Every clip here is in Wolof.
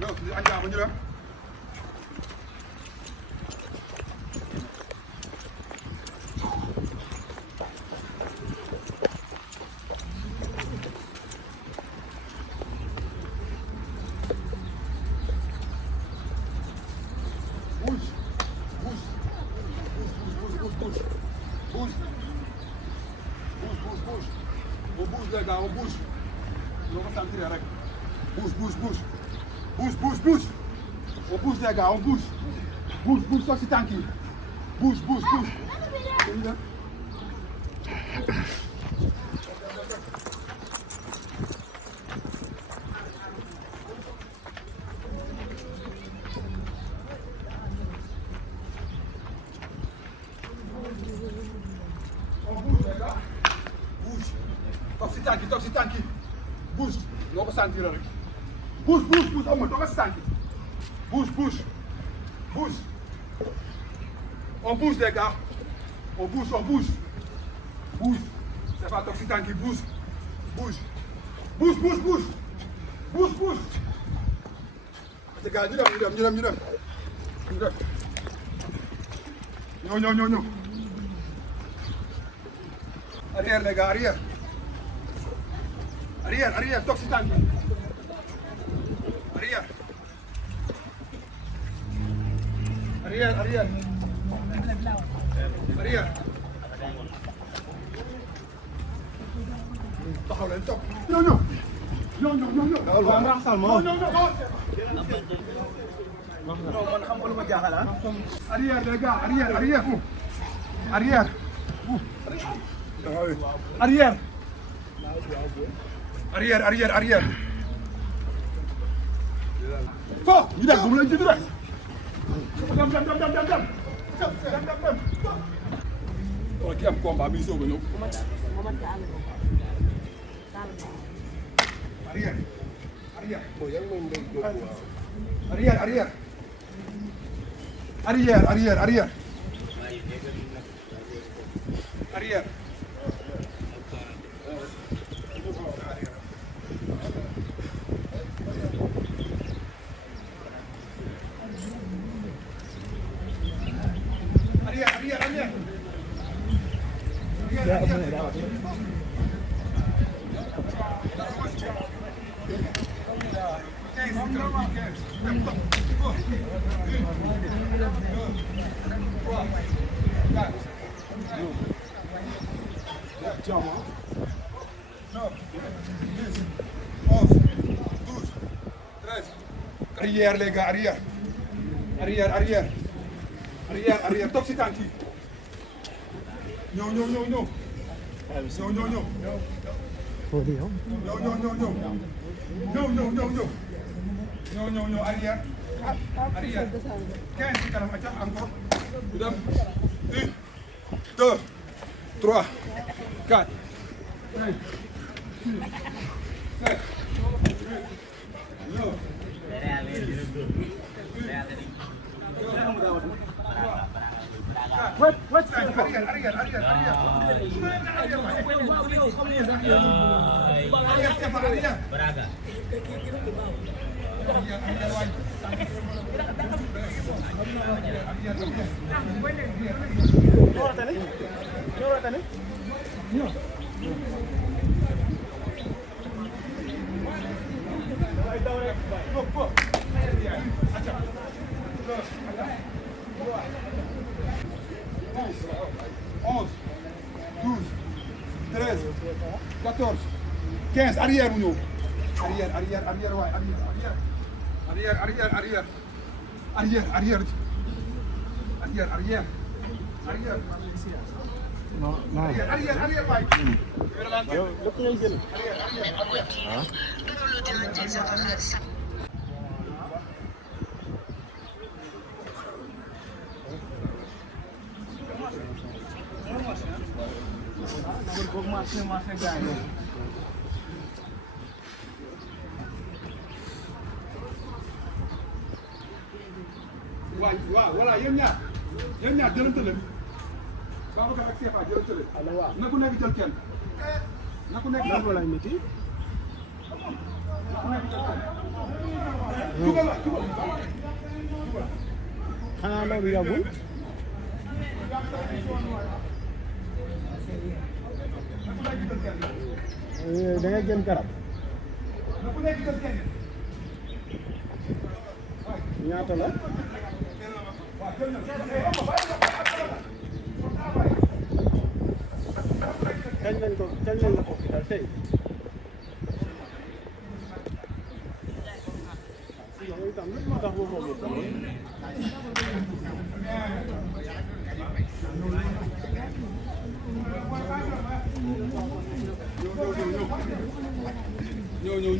ñëw si añ jàmm ñu dem. Les gars, on bouge. On va sentir rek. Bouge. Bouge. On bouge les gars, on bouge. Bouge, toog si tànk yi. Bouge. Toog si tànk yi bouge noo ko sentir rek bouge am nga toog si tànk yi bouge on bouge les gars on bouge c'est pas toog si tànk yi bouge les gars ñu dem ñëw arrière les gars arrière toog si tànk yi arrière taxaw leen toog ñëw man xam nga lu ma jaaxal arrière les gars arrière fo ñu dem bu mu leen jiitu rek dem wala ki am combat mi soog a ñëw arrière arrière les gars arrière toog si tànk yi ñëw arrière 15 ci kanam acca encore ñu dem 1 2 3 4 5 6 7 8 14 15 arrière mu ñëw arrière waay arrière non arrière waay waaw voilà yéen ñaar jëlante leen Babacar ak Sefa jëlante leen na ku nekk jël kenn na ku nekk jël kenn xanaa loolu yàggul. da ngay jël garab. ñaata la. kañ lañ la ko daal tey. yow itam lu ma tax waxoo ko tam.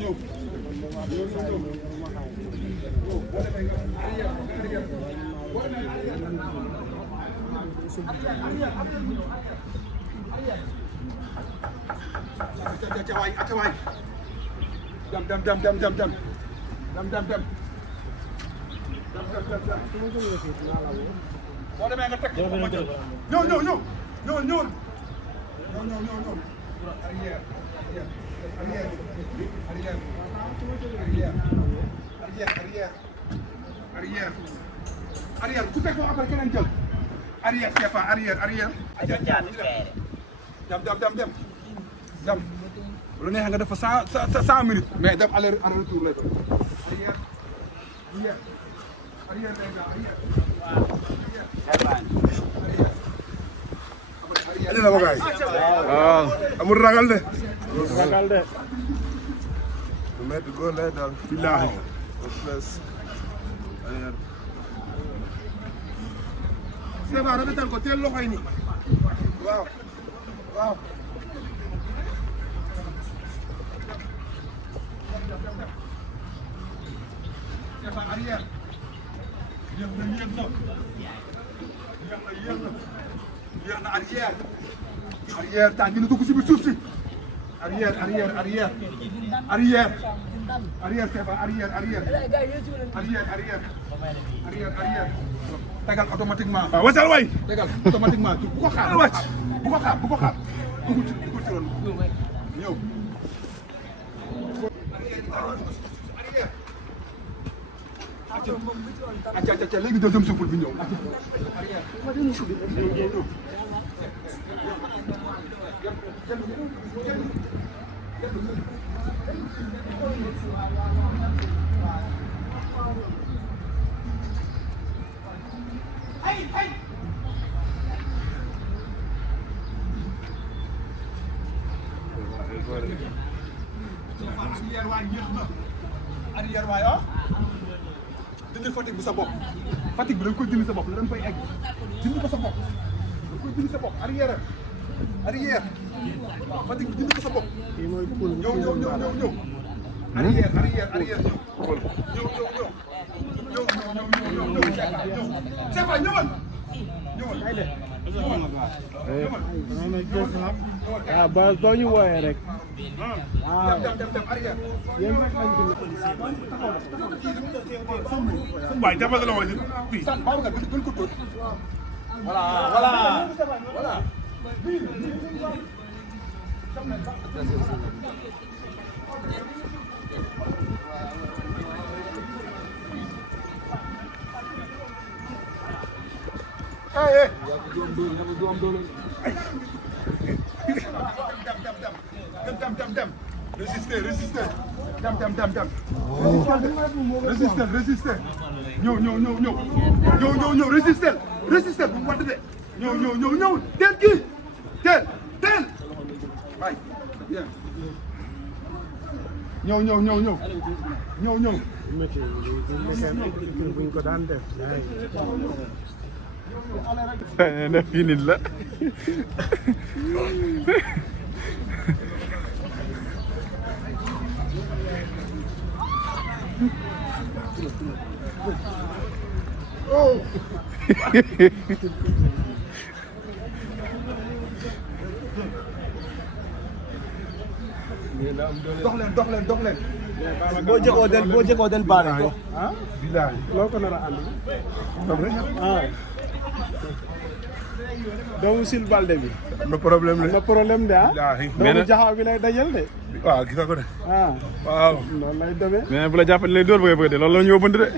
ñëw. Waay. Dem. Boo demee nga teg ko ma jël. Ñëw. Arrière ku teg ko après keneen jël. Arrière Stéphane, arrière. Dem. Lu neex nga def fa 100 minutes. Mais dem aller retour lay doon. Arrière day gaaw, arrière. Arrière la bagaay. Waaw, amul ragal de. Lu metti góor lay dal. Billahi. Arrière. C'est bon, rafetal ko teel loxo yi nii. Waaw. Arrière. Yéex na arrière. Tànk yi dugg si biir suuf si. Arrière. Stéphane, arrière. Tegal automatiquement. Waaw wàccal waay. Tegal automatiquement. Bu ko xaar. Dugg ci ron. Ñëw. Acca léegi deuxième souffle bi ñëw. Arrière waay dindil fatigue bi sa bopp fatigue bi da nga koy dindi sa bopp da nga koy egg dindi ko sa bopp da nga koy dindi sa bopp arrière fatigue bi dindi ko sa bopp ñëw arrière c'est pas ñëwal ah ba doo ñu wooyee rek. dem arrière. waaye jàppal la woon fii. Babacar gën ko tóot. Voilà. Hey. Dem. Résister. Dem. Résister. Ñëw. Résister bu mu wadd de. Ñëw. Teel kii. Teel. Waay. Bien. Ñëw. buñ ko daan def. na fii nit la. dox leen. boo jëkoo del baale ko. Bilaay. loo ko nar a andi. dox rek. doomu Sil Baldé bi. am na problème am la. na problème de ah. Wallaahi. doomu jaxaaw bi lay dajal de. waaw gis nga ko de. ah waaw. noonu lay demee. nee na bu la jàppee lay dóor bëgg de loolu la ñu yóbbante de.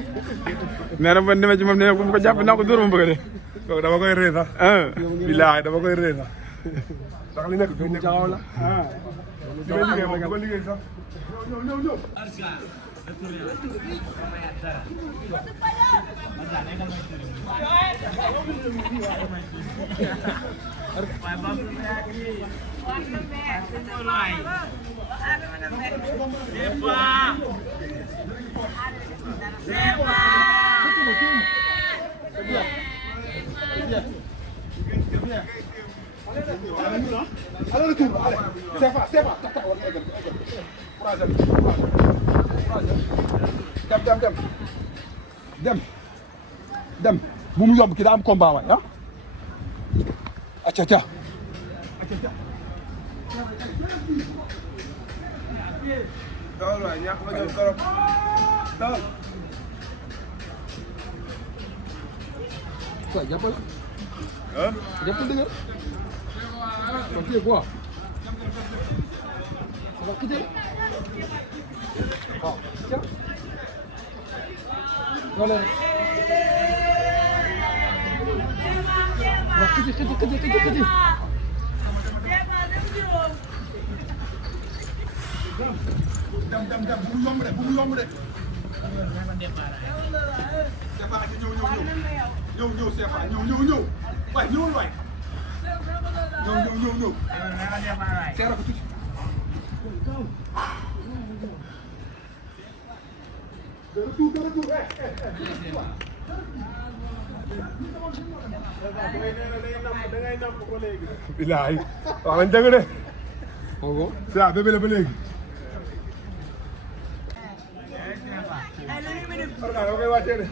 nee na bu demee ci moom nee na bu ko jàppee naa ko dóor ma bëgg de. kooku dama koy ree sax. billaahi dama koy ree sax. ndax li nekk doomu jaxaaw la ah. di nga liggéey moom di nga liggéey sax. ñëw. Allez le tour, allez. C'est pas. Dem. Bu mu yomb ki daa am combat waay ah. Acca. Dawal waay ñàkk ma jël torop. Dawal. Quoi, jàppal. ah. Jàppal dëgg. Kon tu es quoi? Ça va quitter. Waaw. Voilà. Waaw xëcc. Dem bu mu yomb de. Sefa ak ñëw. Sefa ñëw. Waay ñëwul waay. Ñëw. Seera ko tuuti. De retour. Bilaay wax nañ dëgg de. Saa bébé la ba léegi. Dama koy wàccee de.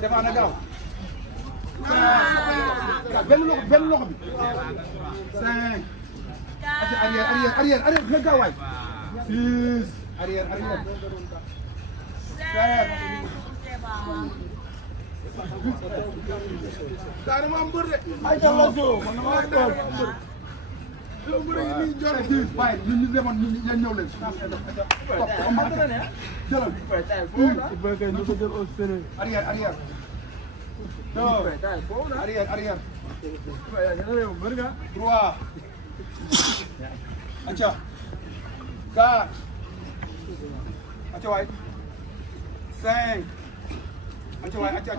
Sefa na gaaw. benn loxo bi. 5. Arrière nga gaaw waay. 6. Arrière. 7. Daara ma am mbër de. Ay dalla jo man ma am mbër. Yow mbër yi ni jore di bay ñu demoon ñu ñëw leen. Top am ma jëlal. ñu ko jël au sérieux. Arrière. Non. Arrière. 3. Acca. 4. Acca waay. 5. Acca waay, acca.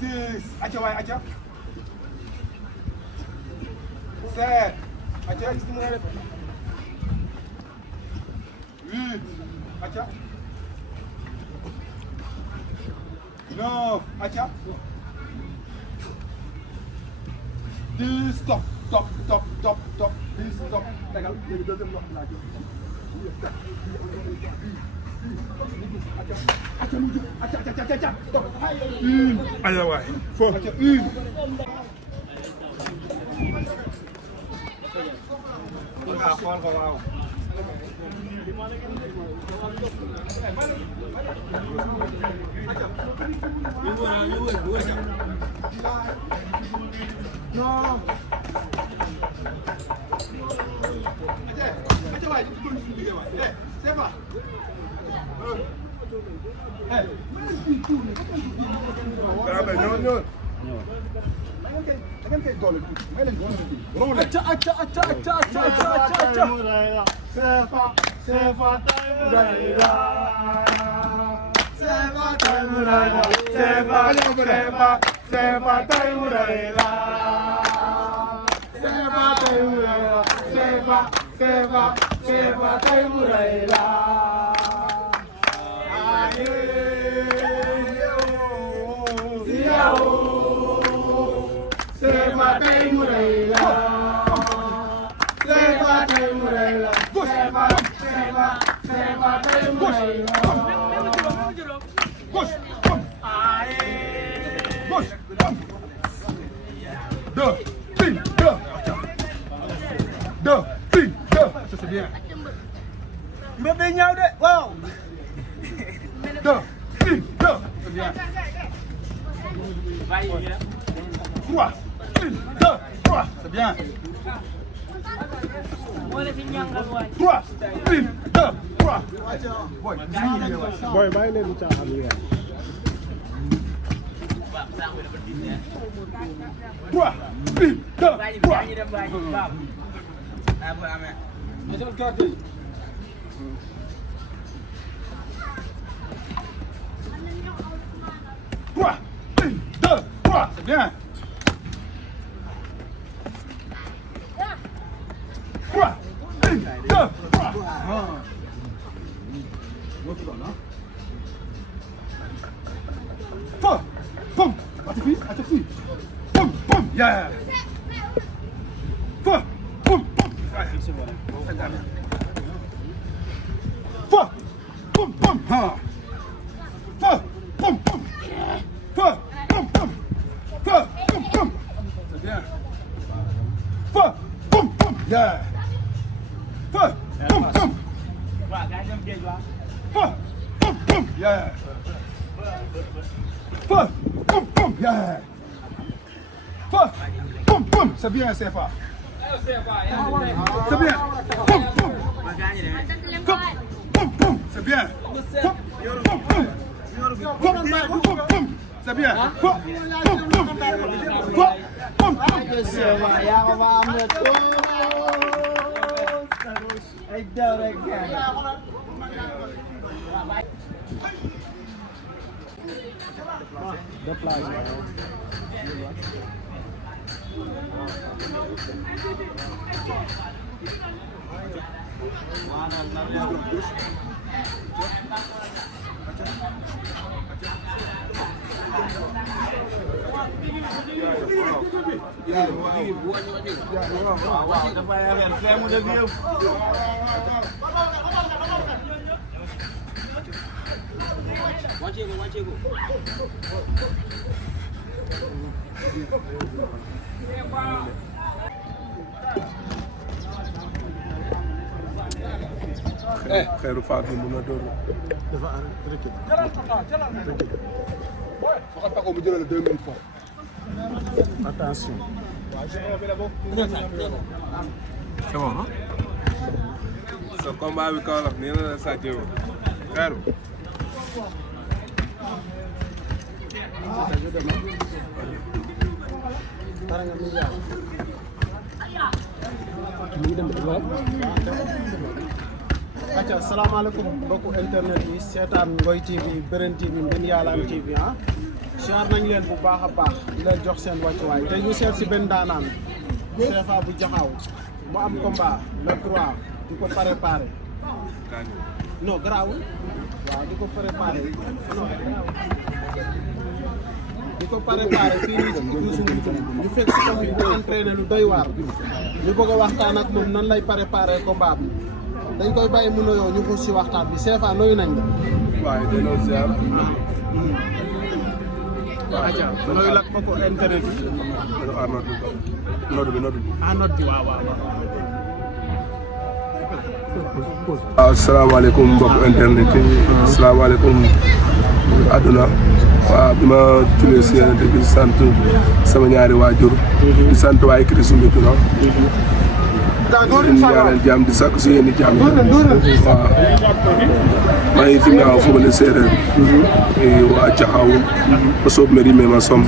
6. Acca waay, acca. 7. Acca. 8. Acca. 9. Acca. 10. Stop. 10. Stop. Tegal. Léegi deuxième loxo laa jël. Acca mu jóg. Acca. Stop. 1. aywa waay foofu. Acca 1. waaw xool ko waaw. Non. Acca waay di ko suñu liggéey waay. C'est pas. ñëw. Da ngeen koy doole tuuti. May leen doole tuuti. mbër day ñaaw de waaw. 2 1 2 c'est bien. 3 1 2 3 c'est bien. 3 1 2 3. Boy bàyyi leen caaxaan yi waay. 3 1 2 3. Trois, 1, 2, 3, c'est bien. 3, 1, 2, 3. Feu, boum, à tes filles. Boum, boum, yeah. Feu, boum, boum. Feu, boum, boum. Feu, boum, boum. Feu, boum, boum. Feu, boum, boum. C'est bien. Feu, boum, boum. Yeah. Feu, boum, boum. Feu, boum, boum. Yeah. Feu, boum, boum. Yeah. Feu, boum, boum. C'est bien, CFA. C'est bien. Boum, boum. Boum, boum. C'est bien. Boum, boum, boum. Boum, boum, boum. C'est bien. Boum, boum, boum. Boum, boum, xeeru Fatou mën na doon. dafa waxal Paco mu jëlal 2 minutes foofu. Attention. c'est bon ah. sa combat bi Kaolack nii la la sàccee woon xeeru. acca salaamaaleykum mbokku internet yi seetaan Ngoy TV Beren TV Mbine Yalane TV ah siyaar nañ leen bu baax a baax di leen jox seen wàccuwaay tey ñu seet si benn daanaan CFA bu Jaxaaw mu am combat le 3 di ko préparé non garaawul waaw di ko préparé fii nii ci Youssou ñu fekk si ko fi bu entraîné lu doy waar ñu bëgg a waxtaan ak moom nan lay préparé combat bi dañ koy bàyyi mu nuyoo ñu xuus si waxtaan bi CFA nuyu nañ la. waaye delloo ziar. waaw aja nuyu la ko internet bi. nodd bi. ah nodd bi waaw. waaw asalaamaaleykum mbokk internet yi. asalaamaaleykum àdduna. waaw bi ma julee si yéen di sant sama ñaari waajur. di sant waa écurie soumbedioume. di ñaanal jàmm di sakku si yéen i jàmm. waaw maa ngi fi ñaaw fogole séeréer. waa Jaxaaw o sooɓ me rime ma som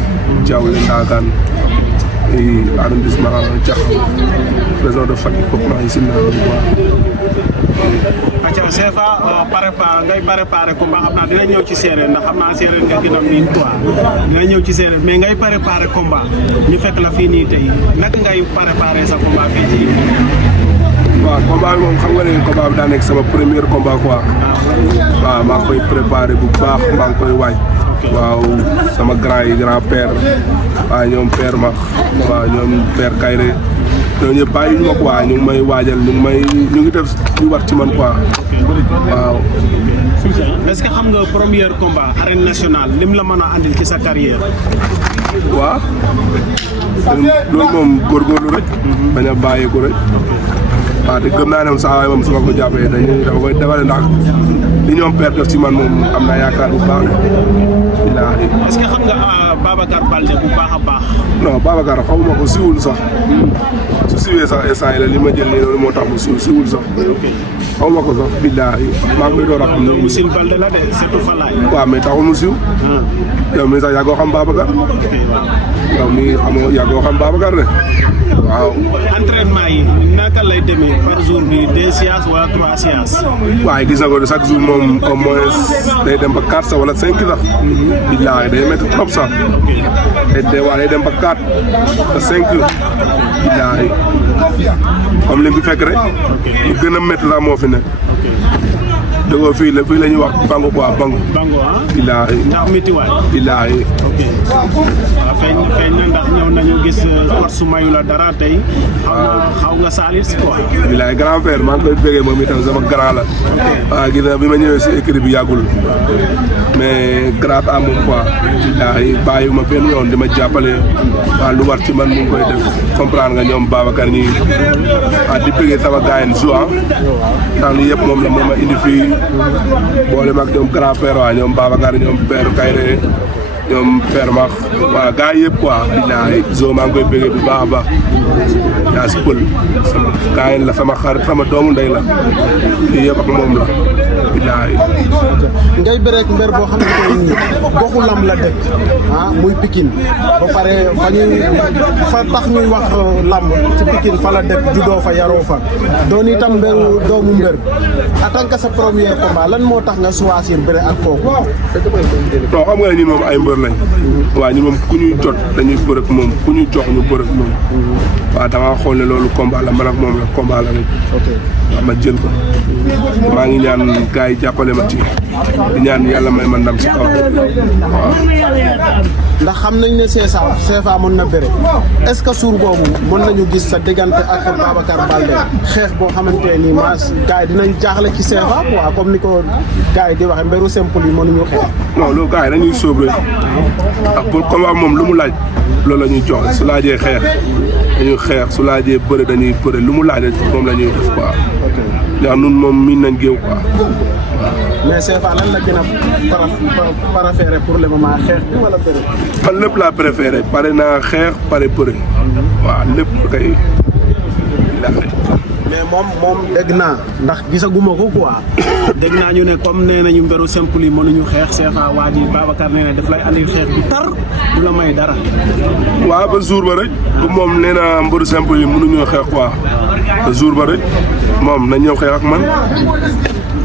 Diawle Ndagan arrondissement Jaxaaw région de Fatick fop maa ngi simna bu baax. acca CFA ngay préparé combat xam naa dina ñëw ci séeréer ndax xam naa séeréer nga gën a miin quoi dina ñëw ci séeréer mais ngay préparé combat ñu fekk la fii nii tey naka ngay préparé sa combat fii ci. waaw combat bi moom xam nga ne combat bi daa nekk sama premier combat quoi. waaw maa ngi koy préparé bu baax maa ngi koy waaj. waaw sama grand père waaw ñoom père Max waaw ñoom père Kayre ñooñu ñëpp bàyyi ñu ma quoi ñu ngi may waajal ñu ngi def ñu war ci man quoi waaw. est-ce que xam nga premier combat arène nationale lim la mën a andil ci sa carrière. waaw loolu moom góorgóorlu rek. bañ a bàyyeeku rek. waaw te gëm naa ne moom saa waay moom su ma ko jàppee dama koy defale ndax li ñoom père def ci man moom am naa yaakaar bu baax de. est-ce que xam nga Babacar Baldé bu baax a baax. non Babacar xawma ko siwul sax su siwee sax instant yi la li ma jël nii loolu moo tax mu siwul sax xawma ko sax billaahi maa ngi koy door a xam ne Musil Baldé la de surtout Falaay. waaw mais taxul mu siw yow mii sax yàggoo xam Babacar yow mii xamoo yàggoo xam Babacar de waaw. entraînement yi naka lay demee par jour bi 2 séances wala 3 séances. waaye gis na ko chaque jour moom au moins day dem ba 4 sax wala 5 sax billaahi day métti trop sax day dem ba 4 ba 5 billaahi comme li mu fekk rek lu gën a métti sax moo fi nekk dëggoo fii la ñuy wax bango quoi bango. bango ah. billaahi ndax méttiwaay. billaahi. ok waaw feeñ na ndax ñëw nañu gis su mayu la dara tey. xaw nga saalis quoi. billaahi grand frère maa ngi koy bëggee moom itam sama grand la. waaw gis nga bi ma ñëwee si écurie bi yàggul mais grâce à moom quoi. billaahi bàyyiwuma benn yoon di ma jàppale waaw lu war ci man mu ngi koy def comprendre nga ñoom Babacar ñi waaw di bëggee sama gars yi joie temps lii yëpp moom la ma indi fii boole mag ñoom grand frère waa ñoom Babacar ñoom père Kayre ñoom père Max waaw gars yëpp quoi billaahi zo maa ngi koy bëggee bu baax a baax yaa si pël sama gars yi la sama xarit sama doomu ndey la lii yëpp ak moom la billaahi. ngay bëreek mbër boo xamante ne nii goxu lam la dëkk muy Pikine ba pare fa tax ñuy wax lamb ci Pikine fa la dëkk juddoo fa yaroo fa doon itam mbëru doomu mbër en tant que sa premier combat lan moo tax nga choisir bëre ak kooku. non xam nga ne ñun moom ay mbër lañ waaw ñun moom ku ñuy jot dañuy bërëk moom ku ñuy jox ñu bërëk moom waaw dama xool ne loolu combat la man ak moom la combat la rek waaw ma jël ko maa ngi ñaan gars yi jàppale ma ci di ñaan yàlla may ma ndam si kaw waaw. ndax xam nañ ne CFA mën na bëre est-ce que suur boobu mën nañu gis sa diggante ak Babacar Baldé xeex boo xamante nii maas gars yi dinañ jaaxle ci CFA quoi comme ni ko gars yi di waxe mberu simple yi mënuñu xeex. non loolu gars yi dañuy sóob rek ak pour combat moom lu mu laaj loolu la ñuy jox su laajee xeex dañuy xeex su laajee bëre dañuy bëre lu mu laaj moom la ñuy def quoi. ndax ñun moom miin nañ géew quoi. mais CFA lan la gën a préféré pour le moment xeex bi wala bëre. man lépp laa préféré pare naa xeex pare bëre waaw lépp kay. mais moom dégg naa ndax gisaguma ko quoi dégg naa ñu ne comme nee nañu mberu simple yi mënuñu xeex CFA waa ji Babacar nee na daf lay andil xeex bi tar du la may dara. waaw ba jour ba rek moom nee na mberu simple yi mënuñu xeex quoi ba jour ba rek moom nañ ñëw xeex ak man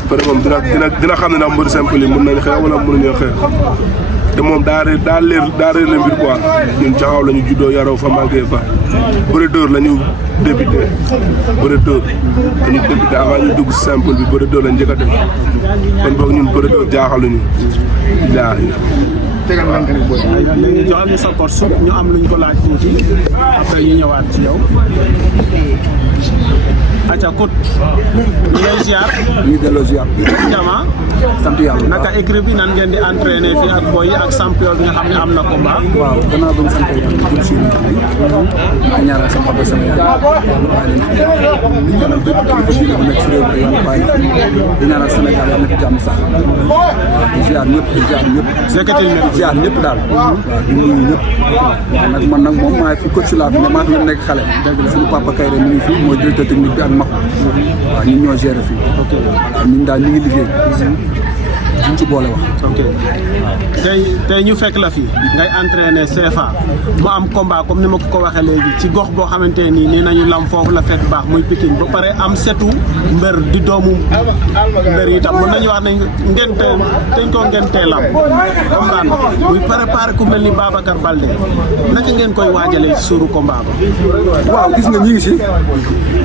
peut être moom dina xam ne ndax mberu simple yi mën nañ xeex wala mënuñoo xeex te moom daa leer le mbir quoi ñun Jaxaw la ñu juddoo yaroo fa màggee fa bëre dóor la ñu débuté bëre dóor la ñu débuté avant ñu dugg simple bi bëre dóor la njëkk a def kon boog ñun bëre dóor jaaxaluñu billaahi. léegi joxal ñu sa course ñu am luñ ko laaj tuuti après ñu ñëwaat ci yow. acca kut ñu lay ziar. ñu delloo ziar. jama sant yàlla. naka écurie bi nan ngeen di entraîner fii ak boy yi ak champion bi nga xam ne am na combat. waaw gannaaw ba ñu sant yàlla jëm si ñun ñaanal sama papa sama yaay yàlla bàyyi leen fi ñaanal bépp kilifa diine bu nekk si réew mi yàlla bàyyi leen fi di ñaanal Sénégal yàlla na fi jàmm sax waaw di ziar ñëpp di ziar ñëpp. sekkatil na ziar ñëpp daal. waaw di nuyu ñëpp. waaw nag man nag moom maa fi coach laa fi ne maa fi nekk xale. dëgg la suñu papa Kayre mi ngi fi mooy directeur technique bi ak Max. waaw ñun ñoo géré fii. ok waaw ñun daal ñu ngi liggéey. duñ ci boole wax. ok tey ñu fekk la fii ngay entraîner CFA mu am combat comme ni ma ko waxee léegi ci gox boo xamante ne nii nee nañu lam foofu la fekk baax muy Pikine ba pare am setu mbër di doomu mbër yi tam mën nañu wax ne ngente dañ koo ngentee lam comme daan muy préparé ku mel ni Babacar Baldé naka ngeen koy waajalee ci suuru combat ba. waaw gis nga ñi ngi si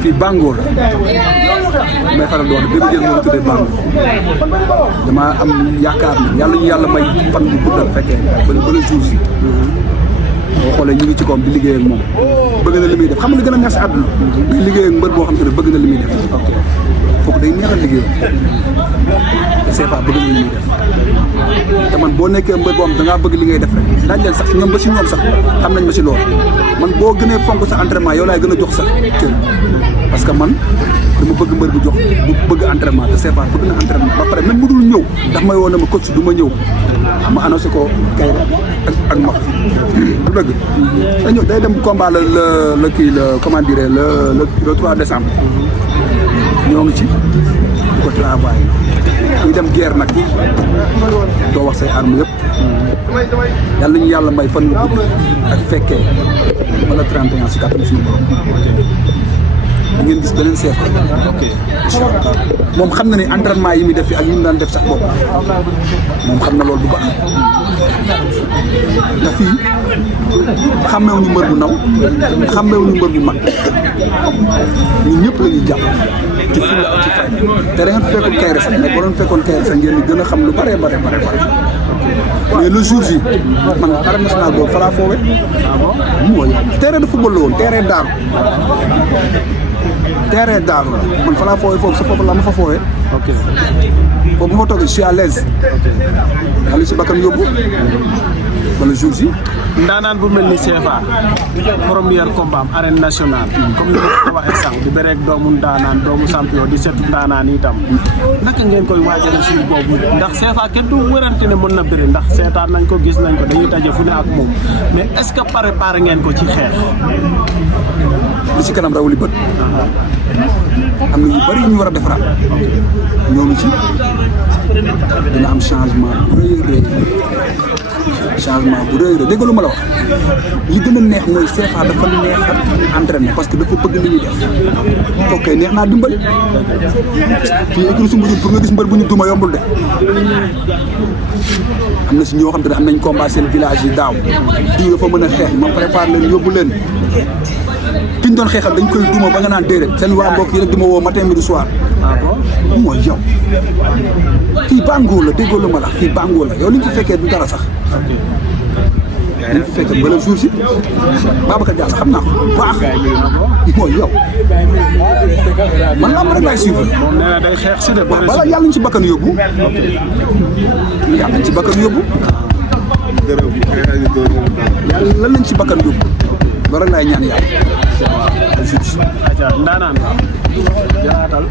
fii Bango la may faral di wax ne bépp jël moo tuddee Bango dama am yaakaar ne yàlla ñu yàlla may fan bu guddal fekkee ba le jour si boo xoolee ñu ngi ci koom di liggéey ak moom bëgg na li muy def xam nga li gën a neex si àdduna di liggéey ak mbër boo xam te ne bëgg na li muy def kooku day neex a liggéey te CFA bëgg na li muy def te man boo nekkee mbër boo xam da ngaa bëgg li ngay def rek laaj leen sax ñoom ba si ñoom sax xam nañ ma si loolu man boo gënee fonk sa entraînement yow laay gën a jox sax cër parce que man dama bëgg mbër bu jox bu bëgg entraînement te c'est pas bëgg na entraînement ba pare même bu dul ñëw daf may woon ne ma coach du ma ñëw ma annoncé ko kay ak ma du dëgg dañu day dem combat le kii le comment dire le 3 décembre ñoo ngi ci di ko travail kuy dem guerre nag doo wax say arme yëpp yàlla ñu yàlla may fan nga gudd ak fekkee wala 31 si kàttan suñu borom di ngeen gis beneen CFA incha allah moom xam na ne entraînement yi muy def fi ak yi mu daan def sax bopp moom xam na loolu bu baax ndax fii xàmmeewuñu mbër bu ndaw xàmmeewuñu mbër bu mag ñun ñëpp la ñuy jàpp ci fulla ak ci fay te da ngeen fekkoon Kayre sax mais boo doon fekkoon Kayre sax ngeen di gën a xam lu bare mais le jour ji man arène nationale boobu fa laa foowee mooy terrain de football la woon terrain daaru la man fa laa foowee foofu sa foofu la ma fa foowee foofu bu ma toogee je suis à l'aise yàlla si bakkan yóbbu wala jour ji ndaanaan bu mel ni CFA premier combat am arène nationale comme ni nga ko waxee sànq di bëreeg doomu ndaanaan doomu champion di seetu ndaanaan itam naka ngeen koy waajal suñu boobu ndax CFA kenn du wérante ne mën na bëri ndax seetaan nañ ko gis nañ ko dañuy daje fu ne ak moom mais est-ce que préparé ngeen ko ci xeex li si kanam rawuli bët am na yu bëri yu ñu war a defaraat ñoo ngi ci dina am changement bu rëy changement bu rëy dégg lu ma la wax li gën a neex mooy CFA dafa neex a entraîné parce que dafa bëgg li ñuy def ok neex naa dimbali fii écurie Soumbedioume pour nga gis mbër bu ñu duma yombul de am na si ñoo xam te ne am nañ combat seen village yi daaw di dafa mën a xeex ma prépare leen yóbbu leen ki ñu doon xeexal dañ koy duma ba nga naan déedéet seen waa mbokk yi la duma woo matin midi soir mooy yow fii bàngoo la déggoo la ma la fii bàngoo la yow li ñu fi fekkee du dara sax li ñu fi fekkee ba le jour si Babacar Baldé xam naa ko bu baax mooy yow man laa ma rek laay suivre moom nee na day xeex si de waaw bala yàlla ñu ci bakkan yóbbu yàlla nañ ci bakkan yóbbu yàlla lan lañ ci bakkan yóbbu loolu rek laay ñaan yàlla aca ndaanaan jaatal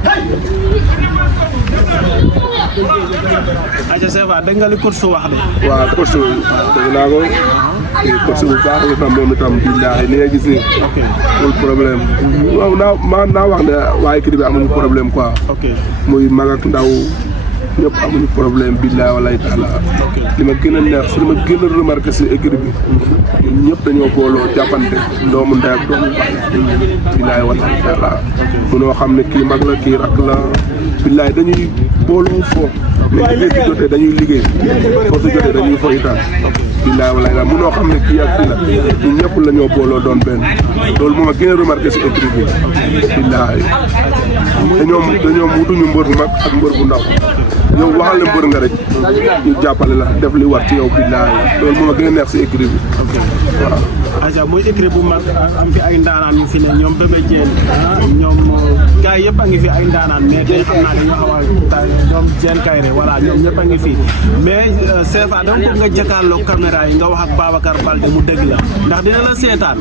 aca CFA dégg nga li coach wax de waaw coach dégg naa ko coach bu baax la tam moom itam billaahi li nga gis ni amul problème waaw naa wax ne waa équipe bi amuñu problème quoi muy mag ak ndaw ñëpp amuñu problème billaahi walaay taala li ma gën a neex si li ma gën a remarqué si équipe bi ñun ñëpp dañoo booloo jàppante doomu ndey ak doomu baay billaahi walaay taala munoo xam ne kii mag la kii rak la billaahi dañuy booloo foo mais liggéey bi jotee dañuy liggéey foo su jotee dañuy fo itam billaahi walaay taala munoo xam ne kii ak kii la ñun ñëpp la ñoo booloo doon benn loolu moom a gën a remarqué si équipe bi billaahi dañoo wutuñu mbër bu mag ak mbër bu ndaw yow waxal la mbër nga rek ñu jàppale la def li war ci yow billaahi loolu moom a gën a neex si écurie bi waaw. aja muy écurie bu mag am fi ay ndaanaan yu fi ne ñoom Bébé Diène ñoom gars yëpp a ngi fi ay ndaanaan mais tey xam naa dañoo xaw a ñoom Diène Kayre voilà ñoom ñëpp a ngi fi mais CFA dama bëgg nga jàkkaarloo caméra yi nga wax ak Babacar Baldé mu dégg la ndax dina la seetaan.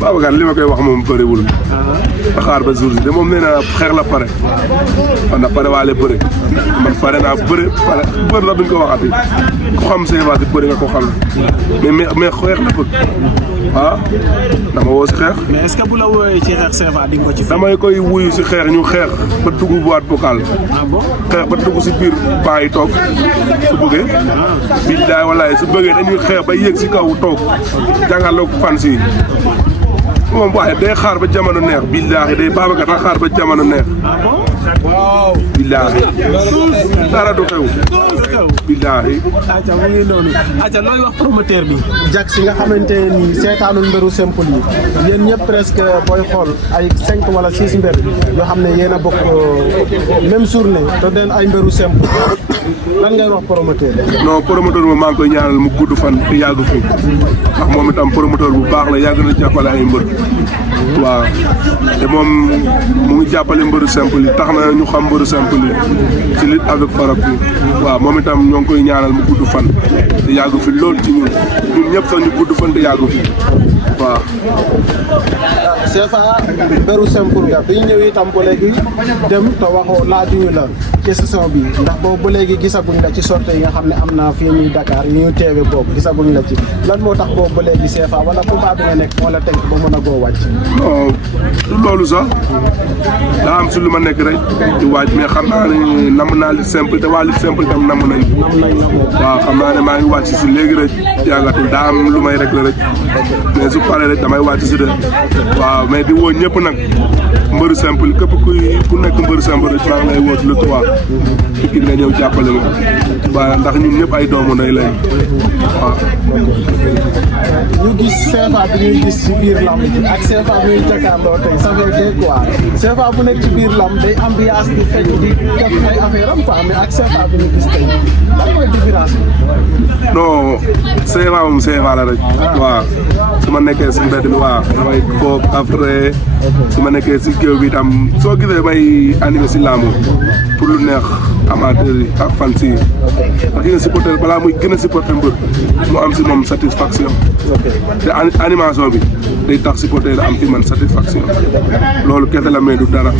Babacar li ma koy wax moom bëriwul ba xaar ba jour de moom nee na xeex la pare man na pare waale bëri man pare naa bëri pare bëri la duñ ko waxati ku xam CFA di bëri nga ko xam mais xeex la bëgg ah dama woo si xeex. mais est-ce que bu la wooyee ci xeex CFA di nga ko ci. damay koy wuyu si xeex ñu xeex ba dugg boîte vocale. ah bon xeex ba dugg si biir paa yi toog su bëggee. billaay walaay su bëggee dañuy xeex ba yéeg si kaw toog jàngaloo fans yi. moom waaye day xaar ba jamono neex billaahi day Babacar da xaar ba jamono neex. waaw. billaahi dara du xew. billaahi. acca mu ngi noonu acca looy wax promoteur bi. jak si nga xamante ni seetaanul mbëru simple yi yéen ñëpp presque booy xool ay 5 wala 6 mbër yoo xam ne yéen a bokk même journée te den ay mbëru simple lan ngay wax promoteur bi. non promoteur moom maa ngi koy ñaanal mu gudd fan te yàgg fi ndax moom itam promoteur bu baax la yàgg na jàppale ay mbër. waaw te moom mu ngi jàppale mbëru simple yi tax na ñu xam mbëru simple yi ci lutte avec frappe bi waaw moom itam ñoo ngi koy ñaanal mu gudd fan te yàggu fi lool ci ñun ñëpp sax ñu gudd fan te yàggu fi waaw. waaw. CFA beru simple nga bi ñu ñëw itam ba léegi dem te waxoo laajuñu la ci saison bi ndax boobu ba léegi gisaguñ la ci sorte yi nga xam ne am na fii ñuy Dakar yi ñu teewe boobu gisaguñ la ci lan moo tax boobu ba léegi CFA wala combat bi nga nekk moo la tënk ba mën a goo wàcc. non du loolu sax daa am si lu ma nekk rek di waaj mais xam naa ne nam naa li simple te waa li simple tam nam nañ waaw xam naa ne maa ngi wàcc si léegi rek yàggatul daa am lu may rek la rek mais su paree rek damay wàcc si de waaw mais di woo ñëpp nag mbëru simple képp ku nekk mbëru simple rek maa ngi lay woo si le 3 fii nga ñëw jàppale ma waaw ndax ñun ñëpp ay doomu ndey lañ waaw. ñu gis CFA bi ñuy gis ci biir lamb ji ak CFA bi ñuy jàkkaarloo tey ça fait deux quoi CFA bu nekk ci biir lamb day ambiance di fecc di def ay affaire am quoi mais ak CFA bi ñu gis tey lan mooy différence bi. non CFA moom CFA la rek waaw su ma nekkee si mbedd mi waaw damay foog après su ma nekkee si géew bi tam soo gisee may animé si lamb pour lu neex amateur yi ak fans yi ak yéen supporter balaa muy gën a supporter mbër mu am si moom satisfaction te animation bi day tax supporter am fi man satisfaction loolu kese la mais du dara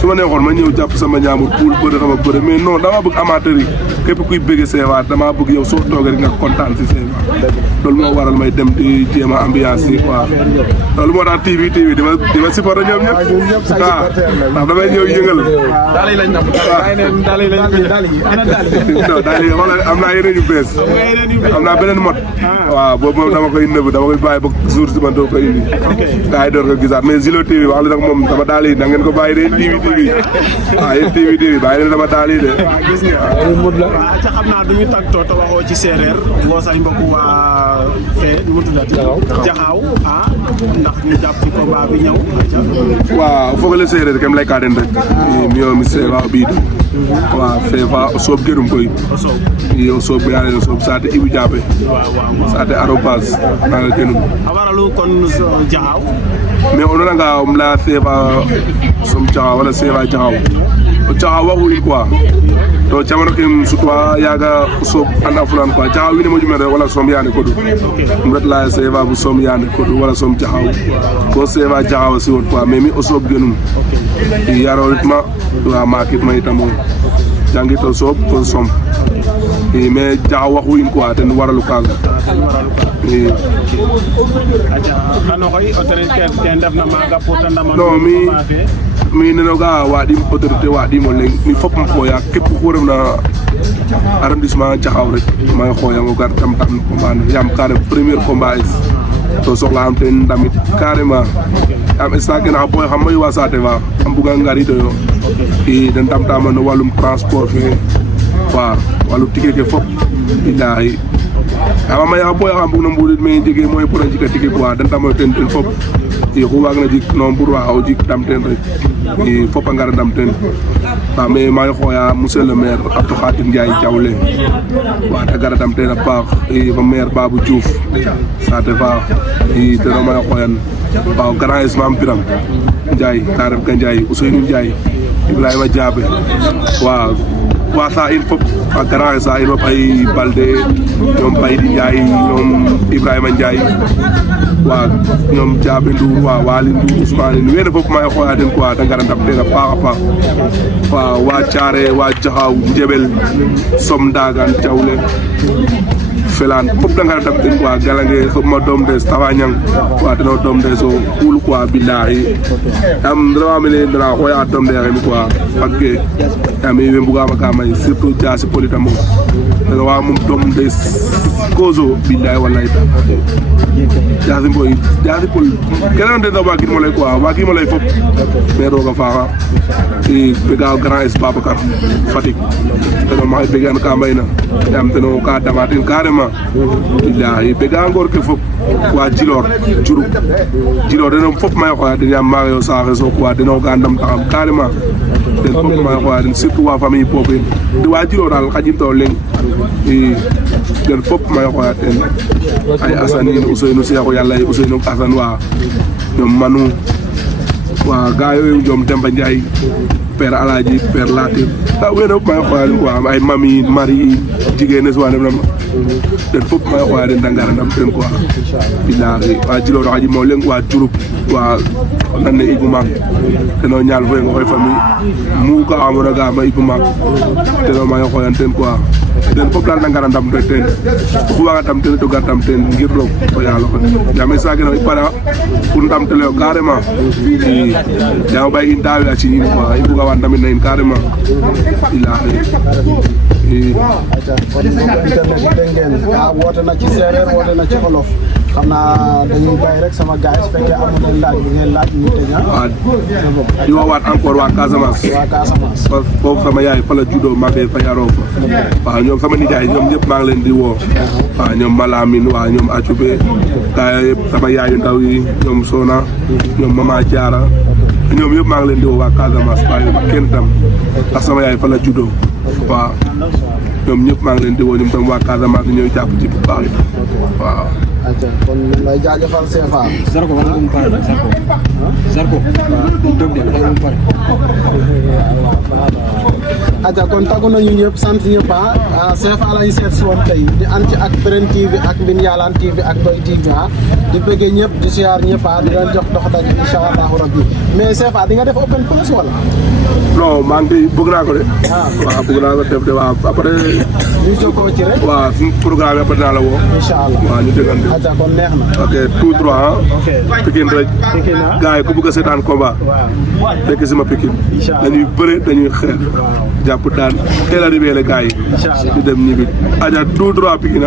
su ma neexoon ma ñëw jàpp sama ñaamur pour bëri xam a bëri mais non dama bëgg amateur yi képp kuy bëgg CFA dama bëgg yow soo toogee rek nga kontaan si CFA loolu moo waral may dem di jéem a ambiance yi quoi loolu moo tax TV di ma supporter ñoom ñëpp waaw ndax damay ñëw yëngal daal yi lañ nam daal yi lañ daal yi ana daal yi non daal yi xoolal am naa yeneen yu bees am naa beneen mot waaw boobu moom dama koy nëbb dama koy bàyyi ba jour si man doo ko indi gars yi door ko gisaat mais Zilo TV wax la nag moom dama daal yi da ngeen ko bàyyi de TV waaw yéen TV bàyyi leen dama daal yi de gis nga mot la ca xam naa duñu tàggatoo te waxoo ci séeréer woo say mbokku waa fee nu mu tuddati jaxaaw ndax ñu jàpp ci combat bi ñëw waaw fogole séeréer kem lay ka den rek miyo mi CFA ɓiid waaw CFA o sooɓ gerum koy i o sooɓ ɓeyanen o sooɓ saate Ibou Diabe saate arobase naga genum a waralu kon jaxaaw mais o nananga um leya CFA som jaxaw wala CFA jaxaw o jaxaw waxu in quoi to camano ke sutwa yaaga o sooɓ anda fulan quoi jaxaw wiin we moƴu mere wala som yaane kodu um ret leya CFA bu som yaane kodu wala som jaxaw ko CFA jaxaw a siwot quoi mais mi o sooɓ genum i yaro ritma wa maakitma itam o jangit o sooɓ ko som i mais jaxaw waxu in quoi ten waralu kaaga i xano xoy autorité ke ndefna maaga pour te ndama non mi neno ga waaɗim autorité waaɗim o leŋ mi fop um xooya képp xu refna arrondissement Jaxaw rek may xooyang o gar tam no combat ne yaam ka ref premier combat es to soxla am ten ndamit carrément yaam instant kene xa boy xa mayu wa saate fa a mbuga ngaridoyo i den tamtama no walum transport fe waaw walu ticket ke fop bilahi ama may xa boy xa mbug no mbuɗit mais jege moyen pour a njika ticket quoi den tamoyo ten fop i xu waag na jik nombre wa o jik dam ten rek i fop a ngara dam ten waaw mais may xooya monsieur le maire Abdou Khadim Ndiaye Diawle waaw te gara dam ten a paax i fa maire Babou Diouf saate fa i teno may xooyan waaw grand es Mame Biram Ndiaye ka ref ka Ndiaye Ousseynou Ndiaye Ibrahima Diabe waaw waa saa in fop a grand saa in fop ay Baldé ñoom Baydi Ndiaye ñoom Ibrahima Ndiaye waaw ñoom Diabe Ndour waaw Waly Ndour Ousmane in wene fop may xooya den quoi da ngara ndam ten a paax a paax waaw waa Thiaré waa Jaxaw Njebel Som Ndagan Diawle Felan fop da ngara ndam ten quoi galange ma doom des Tafa Ñang waaw teno doom des o kuul quoi bilahi am vraiment mene dana xooya doom de xemi quoi fag ke yaam we mbugama ka may surtout Diassi Poli tam teno wa mum doom des kozo bilahi wallahi Diassi Pol kene nde da waagimo lay quoi waagimo lay fop mais roga faaxa i bega grand es Babacar Fatick teno maxey began ka mbayna yaam teno ka dama ten carrément bilahi bega ngoor ke fop wa Djilor Diouroup Djilor deno fop may xooya den yaam maaga yo saaxe so quoi deno ga ndam taxam carrément den fop may xooya den surtout wa famille Popeen de wa Djilor daal xaƴim to leŋ i den fop may xooya ten ay Assane in Ousseynou Cheikhou yàlla Ousseynou Assane wa ñoom Manu waaw gars yooyu ñoom Demba Ndiaye père Alaaji père Latir ah wéy na maa ngi xoolal quoi ay mami mari jigéen ñi si waa dem na ma den fop maa ngi xoolal den dangara ndam ten quoi bilahi waa jiloo raxaji moo leen waa Diouroup waa nan ne Ibou Mak tenoo ñaal fo nga koy famille mu ka amoon ga ma Ibou Mak tenoo maa ngi xoolal ten quoi den fop daal dangara ndam rek ten ku waaga tam ten to gar tam ten ngir roog to yàlla ko yaam saage no i pare pour ndam tele yo carrément i yaam bay in daawe a ci in quoi i buga wan ndamit na in carrément ilahi kon internet yi dégg ngeen woote na ci séeréer woote na ci olof xam naa dañuy bàyyi rek sama gars yi su fekkee am na laaj bi ngeen laaj ñu tëj waaw di woowaat encore waa Casamance foofu sama yaay fa la juddoo màggee fa yaroo fa waaw ñoom sama nijaay ñoom ñëpp maa ngi leen di woo waaw ñoom Malamine waaw ñoom Acube gars yëpp sama yaayu ndaw yi ñoom Sona ñoom Mama Diarra ñoom yëpp maa ngi leen di woo waa Casamance waaye ba kenn tam ndax sama yaay fa la juddoo waaw ñoom ñëpp maa ngi leen di woo ñoom tam waa Casamance ñooy jàpp ci bu baax it waaw. kon lay jaajëfal CFA. Zarko wala mu pare Zarko. Zarko. Dóob de wala mu pare. kon tàggu nañu ñëpp sant ñëpp CFA lañu seet si woon tey di ànd ci ak Beren TV ak Mbine Yalane TV ak Ngoy TV di bëggee ñëpp di siyaar ñëpp di leen jox dox daje incha allahu rabbi mais CFA di nga def open press wala. non maa ngi bëgg naa ko de. waaw bëgg naa ko def de waaw après. ñu jokkoo ci rek. waaw suñu programme après dinaa la woo. incha allah waaw ñu déggante. kon neex na. ok tout droit Pikine rek. gars yi ku bëgg a seetaan combat. fekk si ma Pikine. dañuy bëre dañuy xeex. jàpp daan teel a réveillé gars yi. ñu dem ñibbi. aja tout droit Pikine